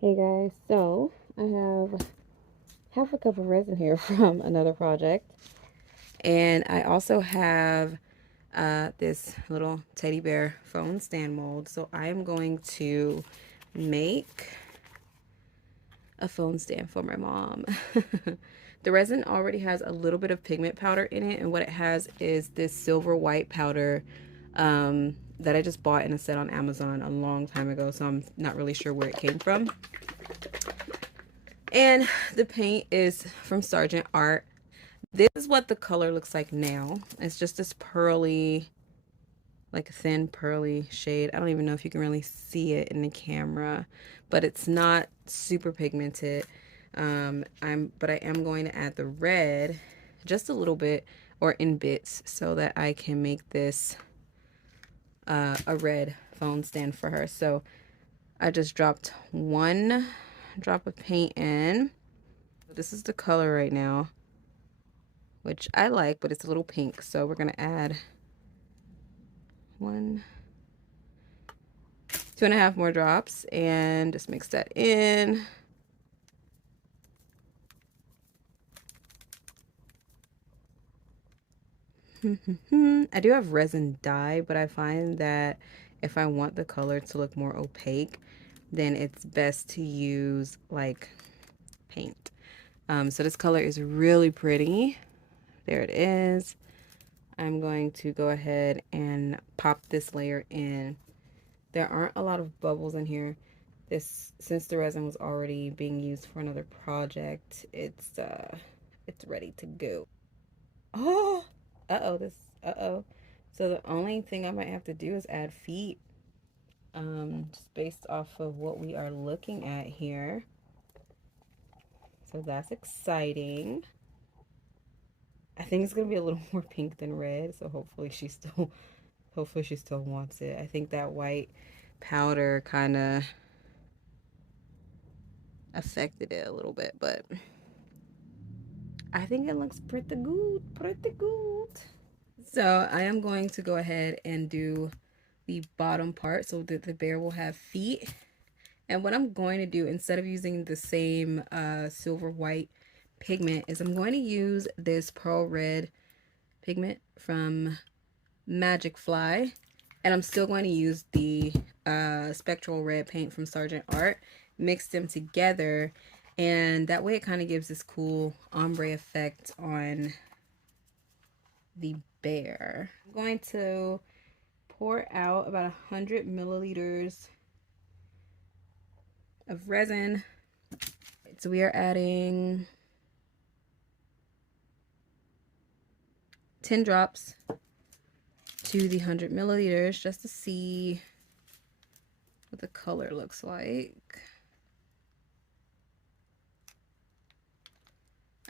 Hey guys, so I have half a cup of resin here from another project, and I also have this little teddy bear phone stand mold. So I am going to make a phone stand for my mom. The resin already has a little bit of pigment powder in it, and what it has is this silver white powder that I just bought in a set on Amazon a long time ago, so I'm not really sure where it came from. And the paint is from Sargent Art. This is what the color looks like now. It's just this pearly, like a thin pearly shade. I don't even know if you can really see it in the camera, but it's not super pigmented. But I am going to add the red just a little bit, or in bits, so that I can make this a red phone stand for her. So I just dropped 1 drop of paint in. This is the color right now, which I like, but it's a little pink. So we're gonna add 2.5 more drops and just mix that in. I do have resin dye, but I find that if I want the color to look more opaque, then it's best to use like paint. So this color is really pretty. There it is. I'm going to go ahead and pop this layer in. There aren't a lot of bubbles in here. Since the resin was already being used for another project, it's ready to go. Oh, uh-oh. So the only thing I might have to do is add feet, just based off of what we are looking at here. So that's exciting. I think it's gonna be a little more pink than red, so hopefully she still wants it. I think that white powder kind of affected it a little bit, but I think it looks pretty good, pretty good. So I am going to go ahead and do the bottom part so that the bear will have feet. And what I'm going to do, instead of using the same silver white pigment, is I'm going to use this pearl red pigment from Magic Fly. And I'm still going to use the spectral red paint from Sargent Art, mix them together, and that way it kind of gives this cool ombre effect on the bear. I'm going to pour out about 100 milliliters of resin. So we are adding 10 drops to the 100 milliliters just to see what the color looks like.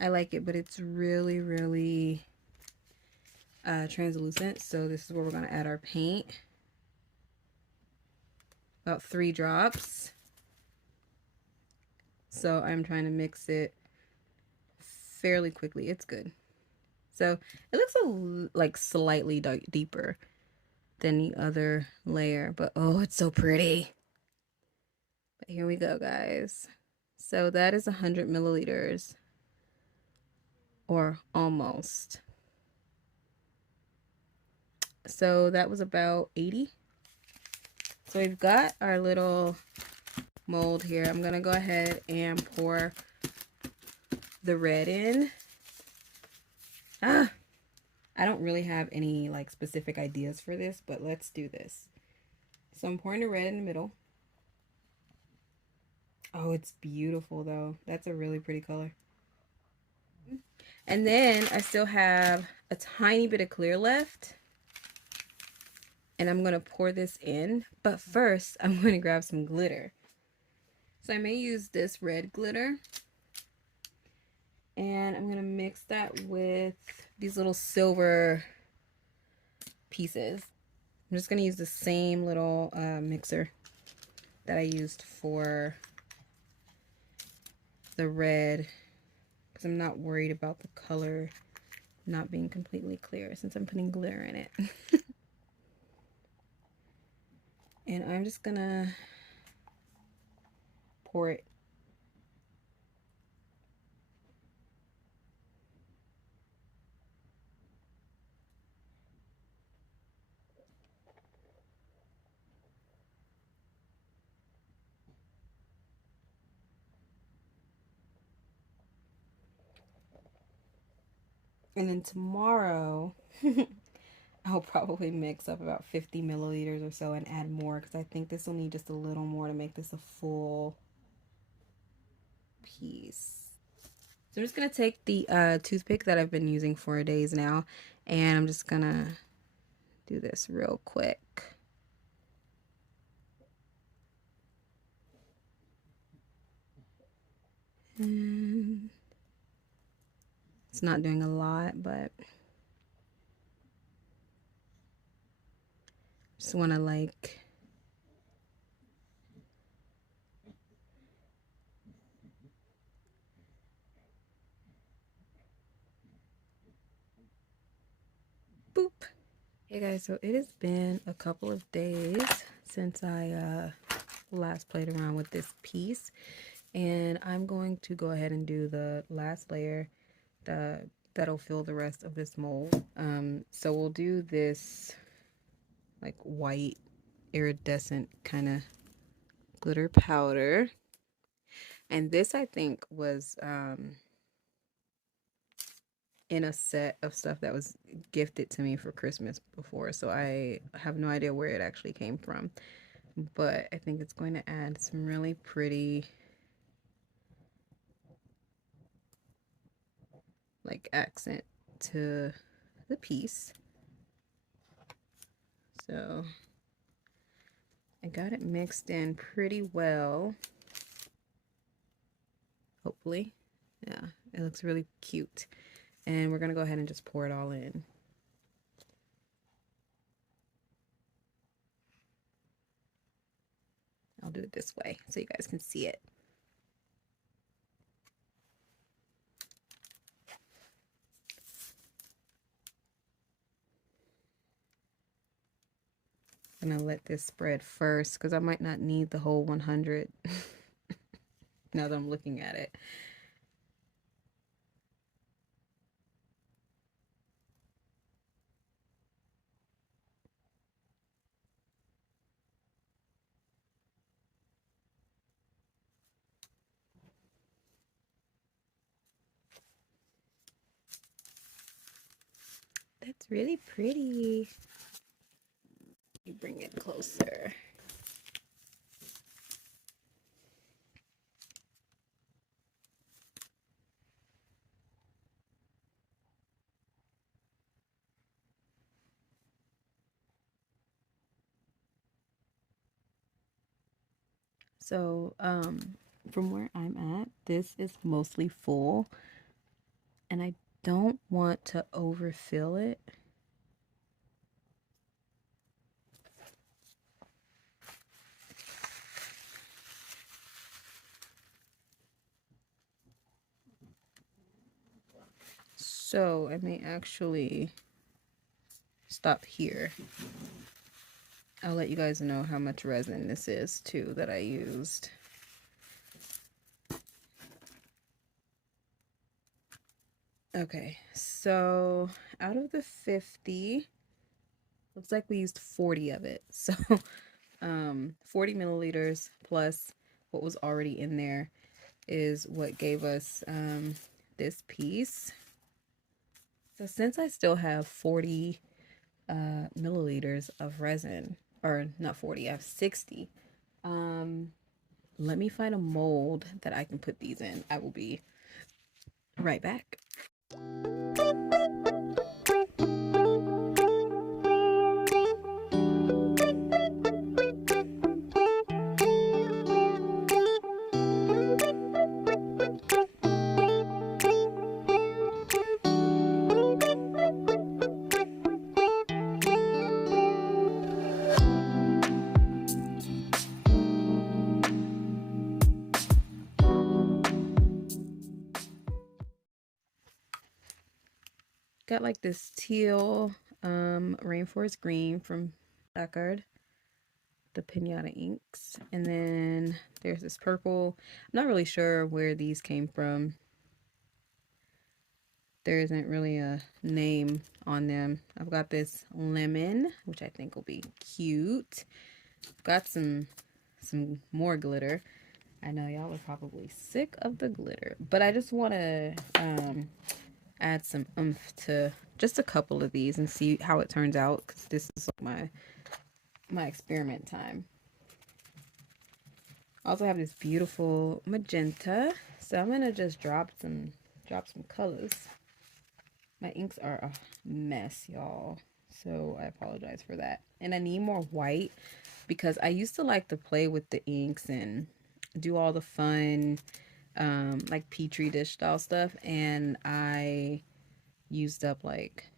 I like it, but it's really, really translucent. So this is where we're going to add our paint. About 3 drops. So I'm trying to mix it fairly quickly. It's good. So it looks like slightly deeper than the other layer, but oh, it's so pretty. But here we go, guys. So that is 100 milliliters, or almost. So that was about 80. So we've got our little mold here. I'm gonna go ahead and pour the red in. I don't really have any like specific ideas for this, but let's do this. So I'm pouring the red in the middle. Oh, it's beautiful though. That's a really pretty color. And then I still have a tiny bit of clear left. And I'm going to pour this in. But first, I'm going to grab some glitter. So I may use this red glitter. And I'm going to mix that with these little silver pieces. I'm just going to use the same little mixer that I used for the red, because I'm not worried about the color not being completely clear since I'm putting glitter in it. And I'm just gonna pour it. And then tomorrow, I'll probably mix up about 50 milliliters or so and add more because I think this will need just a little more to make this a full piece. So I'm just going to take the toothpick that I've been using for days now, and I'm just going to do this real quick. And it's not doing a lot, but just want to like boop. Hey guys, so it has been a couple of days since I last played around with this piece, and I'm going to go ahead and do the last layer that'll fill the rest of this mold. So we'll do this like white iridescent kind of glitter powder, and this I think was in a set of stuff that was gifted to me for Christmas before, so I have no idea where it actually came from, but I think it's going to add some really pretty like accent to the piece. So I got it mixed in pretty well, hopefully. Yeah, it looks really cute, and we're gonna go ahead and just pour it all in. I'll do it this way so you guys can see it. I'm gonna let this spread first because I might not need the whole 100 now that I'm looking at it. That's really pretty. You bring it closer. So, from where I'm at, this is mostly full, and I don't want to overfill it. So, I may actually stop here. I'll let you guys know how much resin this is too that I used. Okay, so out of the 50, looks like we used 40 of it. So 40 milliliters plus what was already in there is what gave us this piece. So since I still have 40 milliliters of resin, or not 40, I have 60. Let me find a mold that I can put these in. I will be right back. Got like this teal rainforest green from Backyard. the pinata inks. And then there's this purple. I'm not really sure where these came from. There isn't really a name on them. I've got this lemon, which I think will be cute. Got some more glitter. I know y'all are probably sick of the glitter, but I just want to add some oomph to just a couple of these and see how it turns out, because this is like my experiment time. I also have this beautiful magenta, so I'm gonna just drop some colors. My inks are a mess, y'all, so I apologize for that. And I need more white because I used to like to play with the inks and do all the fun like petri dish style stuff, and I used up like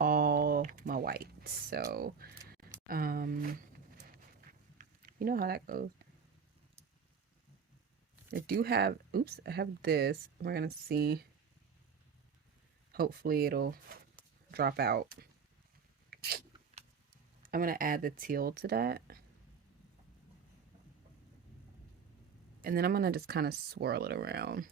all my white. So you know how that goes. I do have, oops, I have this. We're gonna see. Hopefully it'll drop out. I'm gonna add the teal to that. And then I'm gonna just kind of swirl it around.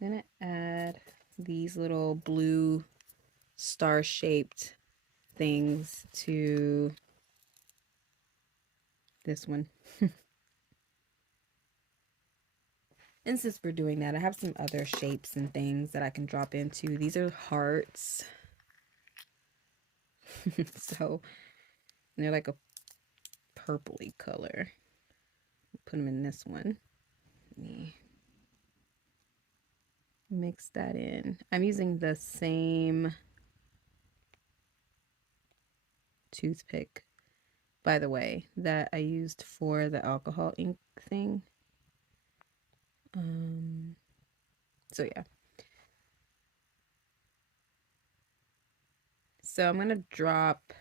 I'm gonna add these little blue star-shaped things to this one. And since we're doing that, I have some other shapes and things that I can drop into. These are hearts. So they're like a purpley color. Put them in this one. Let me mix that in. I'm using the same toothpick, by the way, that I used for the alcohol ink thing. So yeah. So I'm gonna drop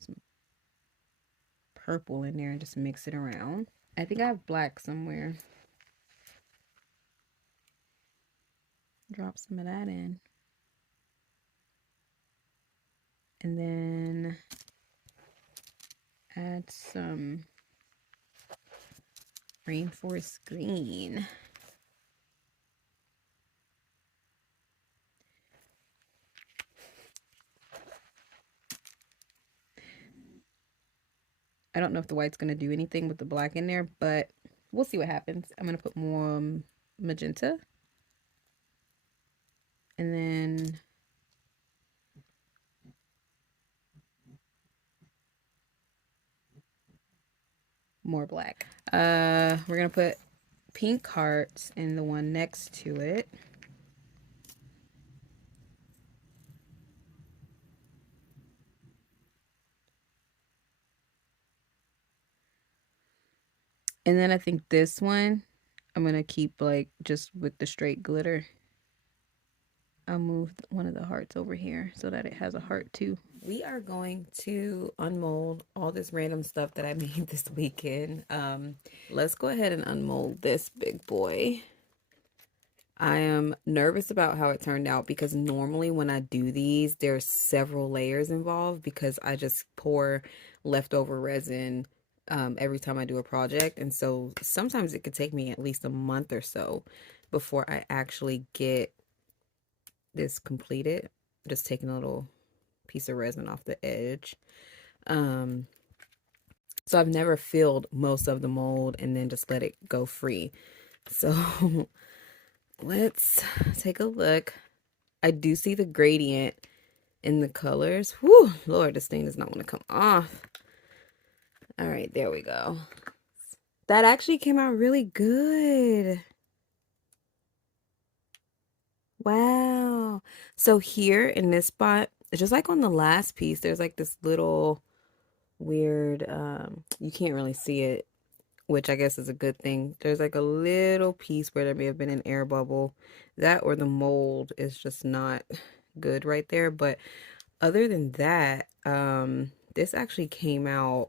some purple in there and just mix it around. I think I have black somewhere. Drop some of that in. And then add some rainforest green. I don't know if the white's going to do anything with the black in there, but we'll see what happens. I'm going to put more magenta. And then more black. We're going to put pink hearts in the one next to it. And then I think this one, I'm going to keep like just with the straight glitter. I'll move one of the hearts over here so that it has a heart too. We are going to unmold all this random stuff that I made this weekend. Let's go ahead and unmold this big boy. I am nervous about how it turned out because normally when I do these, there's several layers involved because I just pour leftover resin every time I do a project. And so sometimes it could take me at least a month or so before I actually get this completed. Just taking a little piece of resin off the edge. So I've never filled most of the mold and then just let it go free. So let's take a look. I do see the gradient in the colors. Whew, Lord, this thing does not want to come off. All right, there we go. That actually came out really good. Wow. So here in this spot, just like on the last piece, there's like this little weird, you can't really see it, which I guess is a good thing. There's like a little piece where there may have been an air bubble. That or the mold is just not good right there. But other than that, this actually came out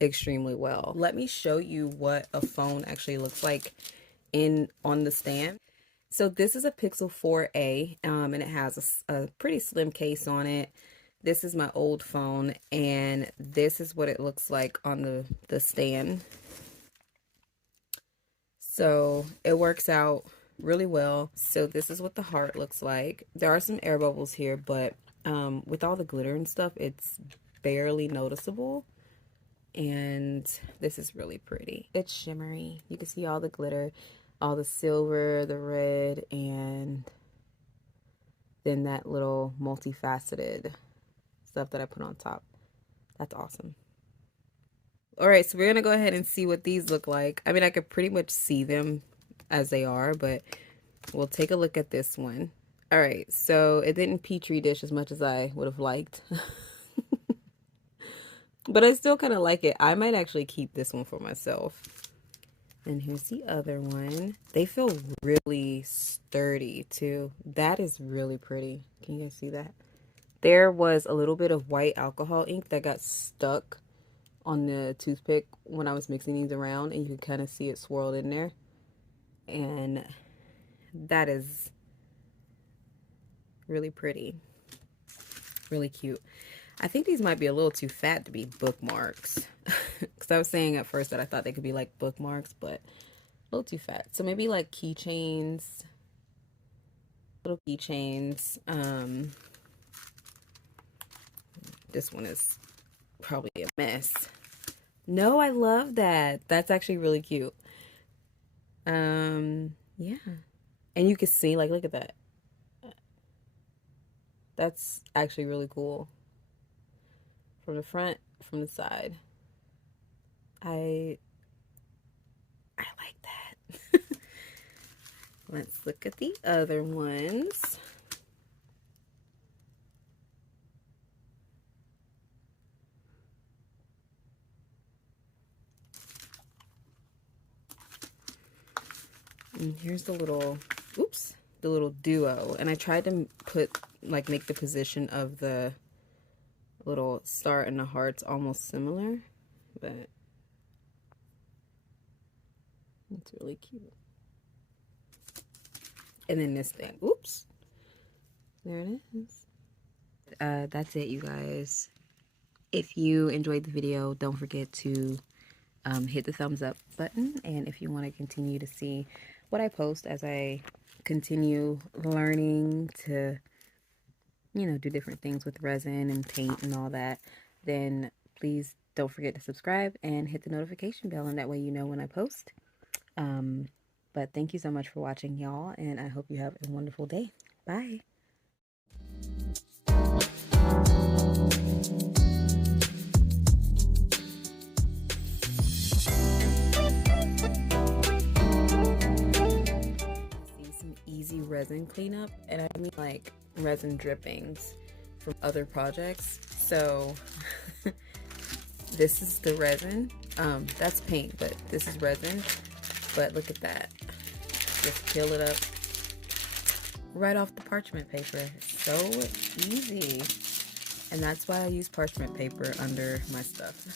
extremely well. Let me show you what a phone actually looks like in on the stand. So this is a Pixel 4a, and it has a pretty slim case on it. This is my old phone, and this is what it looks like on the stand. So it works out really well. So this is what the heart looks like. There are some air bubbles here, but with all the glitter and stuff, it's barely noticeable. And this is really pretty. It's shimmery. You can see all the glitter, all the silver, the red, and then that little multifaceted stuff that I put on top. That's awesome. All right, so we're gonna go ahead and see what these look like. I mean, I could pretty much see them as they are, but we'll take a look at this one. All right, so it didn't petri dish as much as I would have liked. But I still kind of like it. I might actually keep this one for myself. And here's the other one. They feel really sturdy too. That is really pretty. Can you guys see that? There was a little bit of white alcohol ink that got stuck on the toothpick when I was mixing these around, and you can kind of see it swirled in there. And that is really pretty. Really cute. I think these might be a little too fat to be bookmarks. Because I was saying at first that I thought they could be like bookmarks, but a little too fat. So maybe like keychains. Little keychains. This one is probably a mess. No, I love that. That's actually really cute. Yeah. And you can see, like, look at that. That's actually really cool. From the front, from the side. I like that. Let's look at the other ones. And here's the little, oops, the little duo. And I tried to put, like, make the position of the little star and the hearts almost similar, but it's really cute. And then this thing, oops, there it is. That's it, you guys. If you enjoyed the video, don't forget to hit the thumbs up button, and if you want to continue to see what I post as I continue learning to, you know, do different things with resin and paint and all that, then please don't forget to subscribe and hit the notification bell, and that way you know when I post. But thank you so much for watching, y'all, and I hope you have a wonderful day. Bye. See some easy resin cleanup, and I mean like resin drippings from other projects. So this is the resin. That's paint, but this is resin. But look at that. Just peel it up right off the parchment paper. So easy. And that's why I use parchment paper under my stuff.